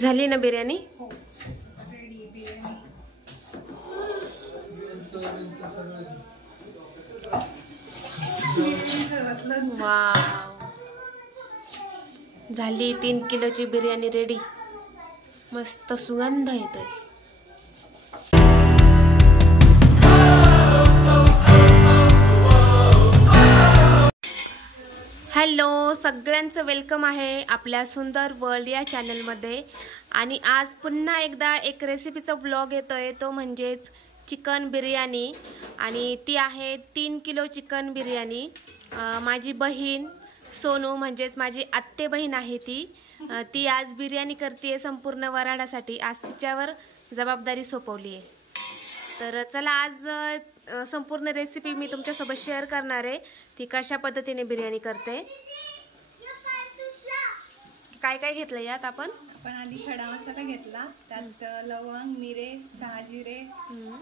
झाली ना बिर्याणी? हो, रेडी बिर्याणी. वाव, झाली 3 किलोची बिर्याणी रेडी. मस्त सुगंध येतोय. हॅलो, सगळ्यांचं वेलकम आहे आपल्या सुंदर वर्ल्ड या चॅनलमध्ये. आणि आज पुन्हा एकदा एक रेसिपीचा ब्लॉग येतोय, तो म्हणजेच चिकन बिर्याणी. आणि ती आहे 3 किलो चिकन बिर्याणी. माझी बहीण सोनू, म्हणजेच माझी आत्ते बहीण आहे ती आज बिर्याणी करते संपूर्ण वराडासाठी. आज तिच्यावर जबाबदारी सोपवली आहे. तर चला, आज संपूर्ण रेसिपी मी तुमच्यासोबत शेअर करणार आहे. ती कशा पद्धतीने बिर्याणी करते. काय काय घेतलं यात आपण आधी खडा मसाला घेतला, त्यात लवंग, मिरे, शहाजिरे,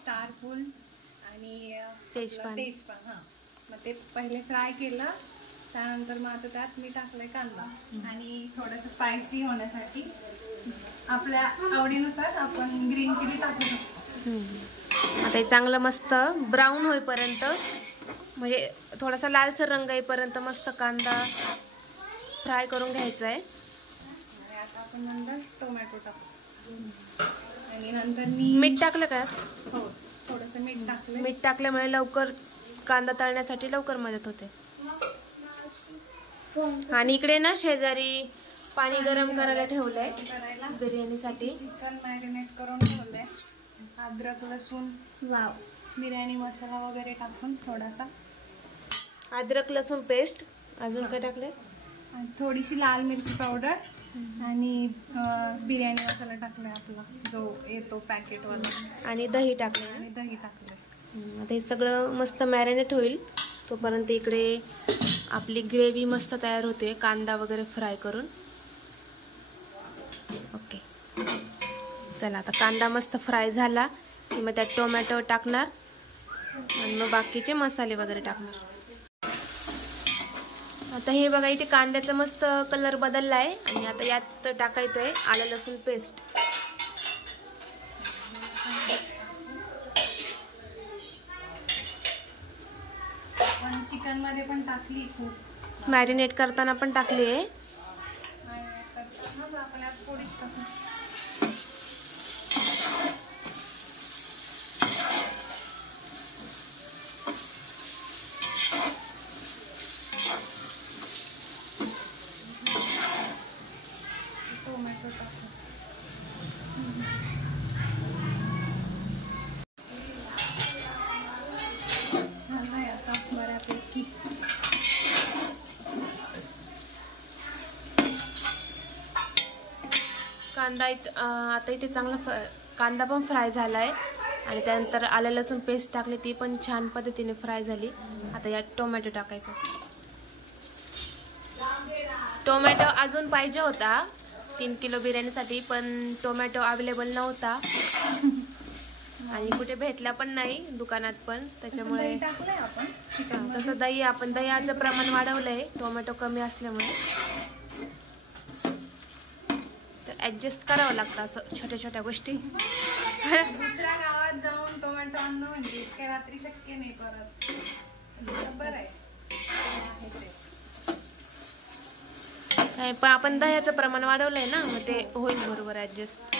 स्टार फूल आणि तेजपान. हा, मग ते पहिले फ्राय केलं. त्यानंतर मग आता त्यात मी टाकलंय कांदा आणि थोडंसं स्पायसी होण्यासाठी आपल्या आवडीनुसार आपण ग्रीन चिली टाकू शकतो. आता हे चांगलं मस्त ब्राऊन होईपर्यंत, म्हणजे थोडासा लालसर रंग येईपर्यंत मस्त कांदा फ्राय करून घ्यायचा आहे. आणि आता आपण नंतर टोमॅटो टाकू. आणि नंतर मी मीठ टाकलं का? हो, थोडंसं मीठ टाकलं. मीठ टाकल्यामुळे लवकर कांदा तळण्यासाठी लवकर मदत होते. आणि इकडे ना शेजारी पाणी गरम करायला ठेवलंय बिर्याणीसाठी. चिकन मॅरिनेट करून ठेवलंय. अद्रक, लसूण, बिर्याणी मसाला वगैरे टाकून थोडासा अद्रक लसूण पेस्ट. अजून काय टाकले? थोडीशी लाल मिरची पावडर आणि बिर्याणी मसाला टाकलाय आपला जो येतो पॅकेटवाला. आणि दही टाकले. आणि दही टाकलंय. आता हे सगळं मस्त मॅरिनेट होईल तोपर्यंत इकडे आपली ग्रेव्ही मस्त तयार होते, कांदा वगैरे फ्राय करून. ओके, चला आता कांदा मस्त फ्राय झाला की मग त्यात टोमॅटो टाकणार आणि मग बाकीचे मसाले वगैरे टाकणार. आता हे बघा, इथे कांद्याचा मस्त कलर बदलला आहे. आणि आता यात टाकायचं आहे आलं लसूण पेस्ट. चिकन मध्ये पण टाकली, खूप मॅरिनेट करताना पण टाकली आहे. टोमॅटो टाकू. आता बऱ्यापैकी कांदा आता इथे चांगला कांदा पण फ्राय झाला आहे. आणि त्यानंतर आलं लसूण पेस्ट टाकली, ती पण छान पद्धतीने फ्राय झाली. आता यात टोमॅटो टाकायचा. टोमॅटो अजून पाहिजे होता 3 किलो बिर्याणीसाठी, पण टोमॅटो अवेलेबल नव्हता आणि कुठे भेटला पण नाही दुकानात पण. त्याच्यामुळे तसं दह्याचं प्रमाण वाढवलंय टोमॅटो कमी असल्यामुळे. ऍडजस्ट करावं लागतं असं छोट्या छोट्या गोष्टी. दुसऱ्या गावात जाऊन टोमॅटो आणणं म्हणजे इतक्या रात्री शक्य नाही. परत बरं आहे काय, पण आपण दह्याचं प्रमाण वाढवलंय ना, मग ते होईल बरोबर ऍडजस्ट.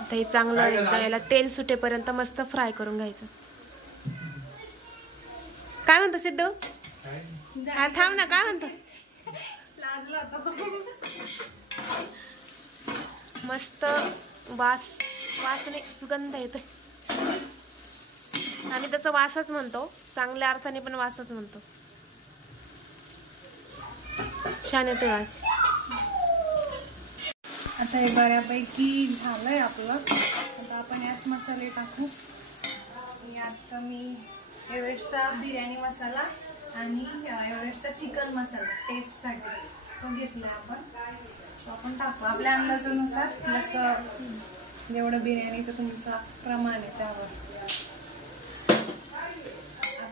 आता हे चांगलं एकदा याला तेल सुटेपर्यंत मस्त फ्राय करून घ्यायचं. काय म्हणतो सिद्धू? हा, थांब ना, काय म्हणतो? मस्त वासने सुगंध येतोय. आणि त्याचा वासच म्हणतो, चांगल्या अर्थाने पण वासच म्हणतो. छान येतोय वास. आता हे बऱ्यापैकी झालंय आपलं. आता आपण यात मसाले टाकू. यात मी एव्हरेस्टचा बिर्याणी मसाला आणि एव्हरेस्टचा चिकन मसाला टेस्टसाठी तो घेतला आपण टाकू आपल्या अंदाजानुसार, जसं जेवढं बिर्याणीचं तुमचं प्रमाण आहे त्यावर.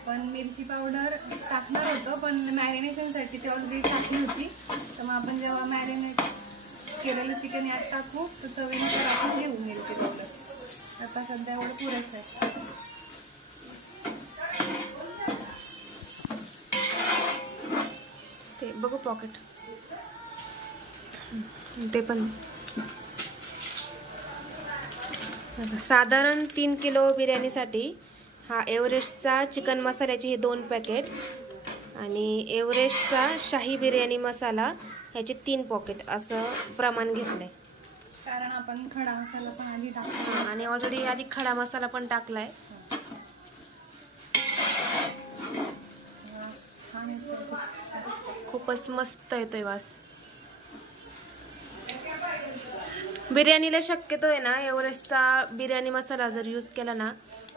आपण मिरची पावडर टाकणार होतो, पण मॅरिनेशनसाठी ती ऑलरेडी टाकली होती. तर मग आपण जेव्हा मॅरिनेट केलेलं चिकन यात टाकू तर चवीनुसार आपण घेऊ मिरची पावडर. आता सध्या एवढं पुरेसं आहे. ते बघू पॉकेट ते पण. साधारण 3 किलो बिर्याणीसाठी हा एव्हरेस्टचा चिकन मसाल्याचे हे 2 पॅकेट आणि एव्हरेस्टचा शाही बिर्याणी मसाला ह्याचे 3 पॉकेट असं प्रमाण घेतलंय. कारण आपण खडा मसाला पण आधी टाकला आणि ऑलरेडी आधी खडा मसाला पण टाकलाय. छान येतो, खूपच मस्त येतोय वास. बिर्याणीला शक्यतो आहे ना एव्हरेस्टचा बिर्याणी मसाला जर यूज केला ना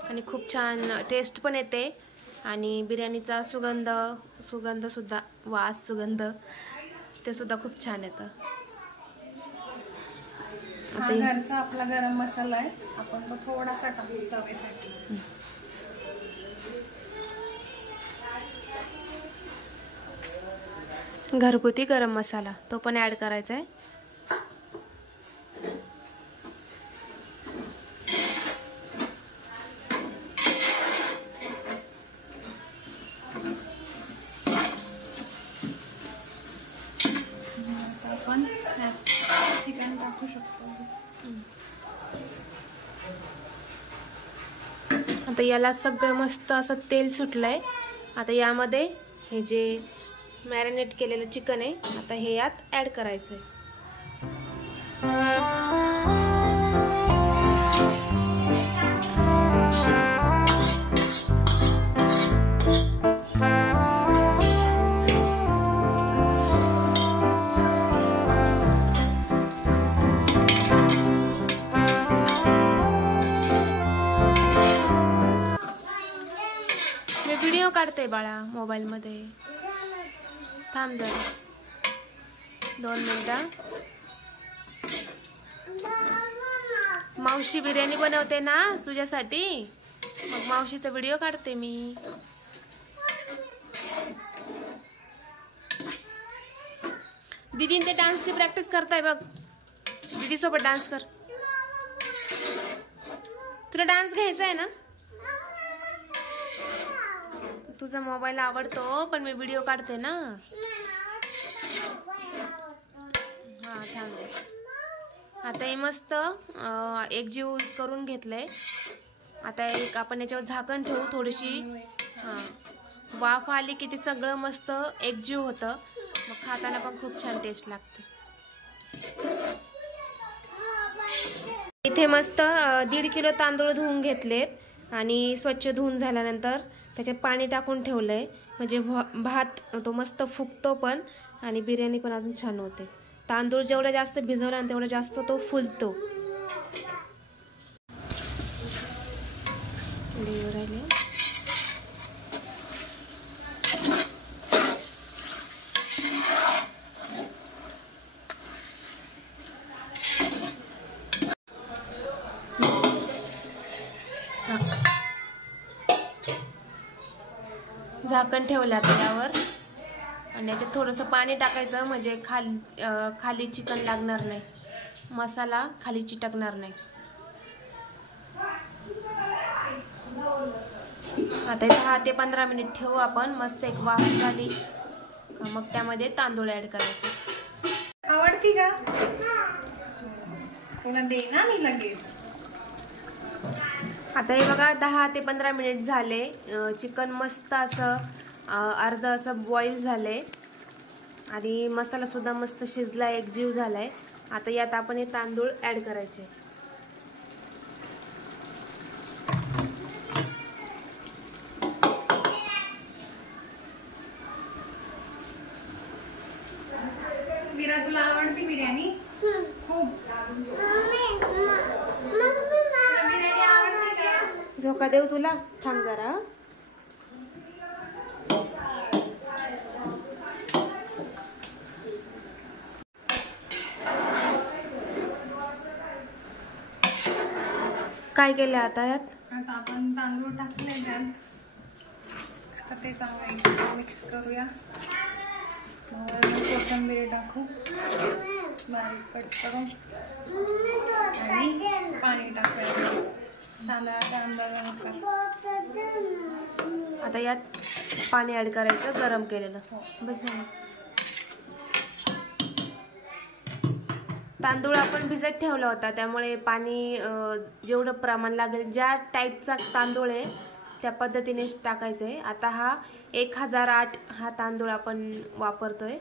आणि खूप छान टेस्ट पण येते आणि बिर्याणीचा सुगंध सुद्धा वास ते सुद्धा खूप छान येतं. हा घरचा आपला गरम मसाला आहे, आपण तो थोडासा टाकू चवीसाठी. घरगुती गरम मसाला तो पण ऍड करायचा आहे. आपण चिकन टाकू शकतो. आता याला सगळं मस्त असं तेल सुटलंय. आता यामध्ये हे जे मॅरिनेट केलेलं चिकन आहे आता हे यात ऍड करायचंय. व्हिडिओ काढते बाळा मोबाईल मध्ये. थांब जरा 2 मिनिटं. मावशी बिर्याणी बनवते ना तुझ्यासाठी, मग मावशीचा व्हिडिओ काढते मी. दीदी ते डान्सची प्रॅक्टिस करताय बघ. दीदी सोबत डान्स कर. तुला डान्स घ्यायचा आहे ना? तुझा मोबाईल आवडतो पण मी व्हिडिओ काढते ना. हा थांब दे. आता हे मस्त एकजीव करून घेतलंय. आता एक आपण याच्यावर झाकण ठेवू. थोडीशी वाफ आली की ते सगळं मस्त एकजीव होतं, मग खाताना पण खूप छान टेस्ट लागते. इथे मस्त 1.5 किलो तांदूळ धुवून घेतलेत आणि स्वच्छ धुवून झाल्यानंतर त्याच्यात पाणी टाकून ठेवलंय, म्हणजे भात तो मस्त फुगतो पण आणि बिर्याणी पण अजून छान होते. तांदूळ जेवढा जास्त भिजवला तेवढा जास्त तो फुलतो. झाकण ठेवलं त्यावर आणि याच्यात थोडंसं पाणी टाकायचं, म्हणजे खाली चिकन लागणार नाही, मसाला खाली चिटकणार नाही. आता 10 ते 15 मिनिट ठेवू आपण. मस्त एक वाफ झाली मग त्यामध्ये तांदूळ ऍड करायचे. आवडती का तुला? दे ना मी लगेच. आता हे बघा 10 ते 15 मिनिट झाले. चिकन मस्त असं अर्ध असं बॉईल झालंय आणि मसाला सुद्धा मस्त शिजला, एकजीव झालाय. आता यात आपण हे तांदूळ ऍड करायचे. विरा तुला आवडती बिर्याणी? खूप. बिर्याणी आवडते का? झोका देऊ तुला? थांब जरा. काय केलं आता यात? आता आपण तांदूळ टाकले त्यात. आता ते चांगलं मिक्स करूया. कोथिंबीर टाकू बारीक कट करून आणि पाणी टाकूया तांदळाच्या अंदाजानुसार. आता यात पाणी ऍड करायचं गरम केलेलं. बस झालं. तांदूळ आपण भिजत ठेवला होता त्यामुळे पाणी जेवढं प्रमाण लागेल ज्या टाईपचा तांदूळ आहे त्या पद्धतीने टाकायचं आहे. आता हा 1008 हा तांदूळ आपण वापरतोय.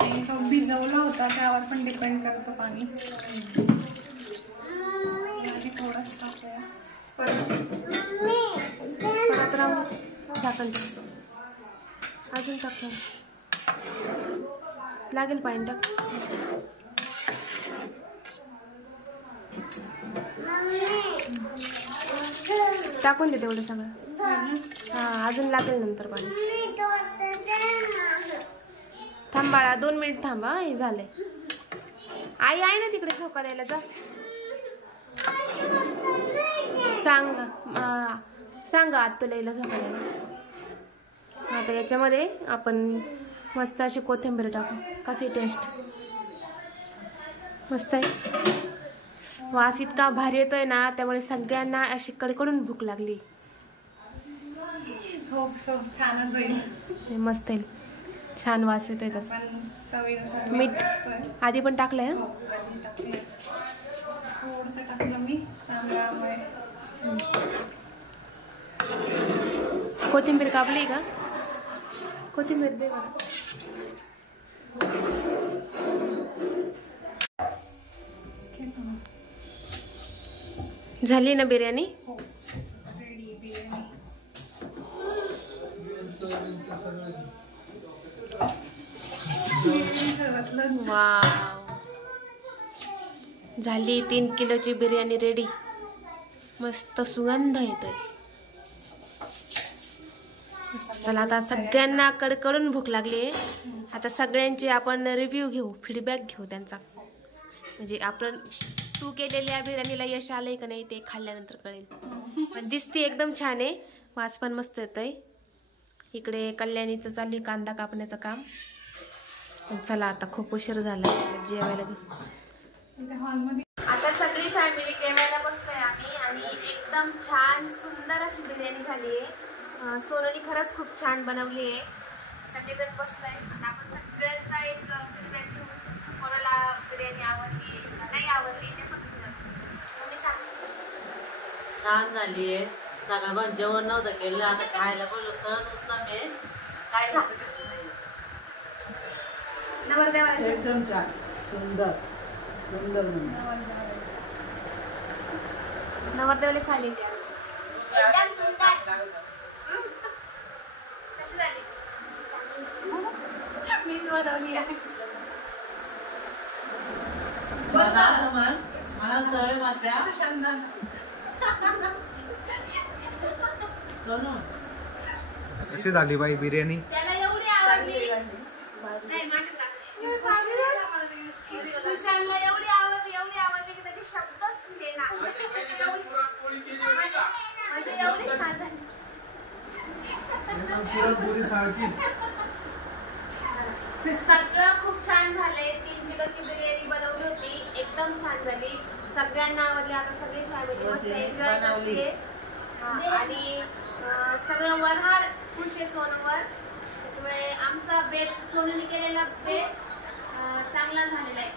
आणि तो भिजवला होता त्यावर पण डिपेंड करतं पाणी. थोडंच टाकूया. परत राहून झाकण टाकतो. अजून टाकतो. लागेल पाणी टाक. टाकून दे तेवढं सगळं. हा अजून लागेल नंतर पाणी. थांब बाळा 2 मिनिट थांबा. हे झालंय. आई आहे ना तिकडे झोका द्यायला जा. सांगा आत तुला हिला झोका द्यायला. आता याच्यामध्ये आपण मस्त अशी कोथिंबीर टाकू. कशी टेस्ट मस्त आहे. वास इतका भारी येतोय ना त्यामुळे सगळ्यांना अशी कडकडून भूक लागली. हो छानच होईल. मस्त आहे. छान वास येतोय त्याचा. मीठ आधी पण टाकलंय. थोडंसं टाकलं मी तांदळामुळे. कोथिंबीर कापली का? कोथिंबीर दे मला. झाली ना बिर्याणी? हो रेडी बिर्याणी. वाव झाली 3 किलोची बिर्याणी रेडी. मस्त सुगंध येतोय. चला आता सगळ्यांना कडकडून भूक लागली आहे. आता सगळ्यांचे आपण रिव्ह्यू घेऊ, फीडबॅक घेऊ त्यांचा. म्हणजे आपण तू केलेल्या बिर्याणीला यश आलंय का नाही ते खाल्ल्यानंतर कळेल. पण दिसते एकदम छान आहे. वास पण मस्त येतोय. इकडे कल्याणीचं चालू कांदा कापण्याचं काम. पण चला आता खूप उशीर झाला जेवायला. आता सगळी फॅमिली जेवायला बसतोय आम्ही आणि एकदम छान सुंदर अशी बिर्याणी झाली आहे. सोनूनी खरंच खूप छान बनवली आहे. सगळेजण बसलोय. आता आपण सगळ्यांचा एक फीडबॅक घेऊ. कोणाला बिर्याणी आवडली नाही आवडली ते पण विचारू. तुम्ही सांग. छान झाली आहे. सगळं जेवण नव्हतं केलं आता खायला बोललो सहज उत्तम आहे. काय झालं नवरदेवाला एकदम छान सुंदर सुंदर. नवरदेवाला सायलेंट आहे एकदम सुंदर. कशी झाली? मीच बनवली आहे. मला सवय मात्या सोनू कशी झाली बाई बिर्याणी? त्याला एवढी आवडली. सुशांतला एवढी आवडली की त्याचे शब्दच देणार. म्हणजे एवढी छान झाली. सगळं खूप छान झालंय. 3 किलोची बिर्याणी बनवली होती. एकदम छान झाली. सगळ्यांना आवडली. आता सगळी फॅमिली मस्त एन्जॉय करते. आणि सगळं वरहाड खुश आहे सोनूवर. त्यामुळे आमचा बेत सोनूने केलेला बेत चांगला झालेला आहे.